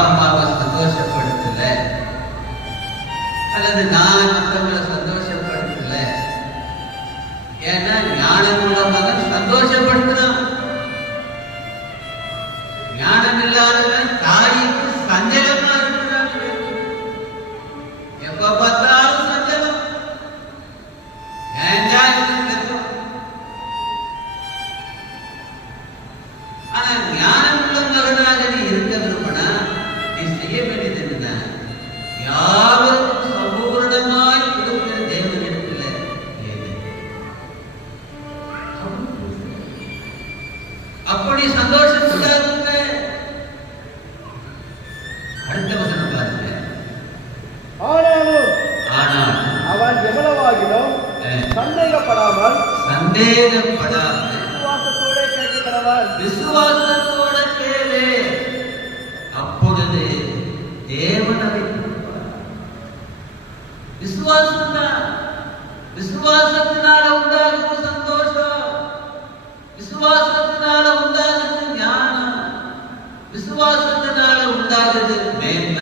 அம்மாவை சந்தோஷப்படுத்தல அல்லது நான் மற்றவங்களை சந்தோஷப்படுத்தல. ஏன்னா ஞானமுள்ள மகன் சந்தோஷப்படுத்தினான். ஞானம் இல்லாதவன் தாய்க்கு சஞ்சலமா இருக்கிறான். எப்ப பார்த்தாலும் சஞ்சலம். ஆனா ஞானம் உள்ள மகனாக நீ இருக்க விரும்பினா நீ செய்ய வேண்டியது என்ன? யாவருக்கும் சம்பூர்ணமாய் கொடுக்கிற தேவனிடத்தில் அப்படி சந்தோஷப்படாதுங்க. அடுத்த வசனம் பாருங்க. ஆனால் அவன் எவ்வளவாகிலும் சந்தேகப்படாமல் விசுவாசத்தோட கேட்கிறவன் விசுவாசத்தோட கேளு, அப்பொழுது தேவன் அதை கொடுப்பார். விசுவாசம் தான். விசுவாசத்தினால உண்டாகுது சந்தோஷம், விசுவாசத்தினால உண்டாகுது ஞானம், விசுவாசத்தினால உண்டாகுது மேன்மை.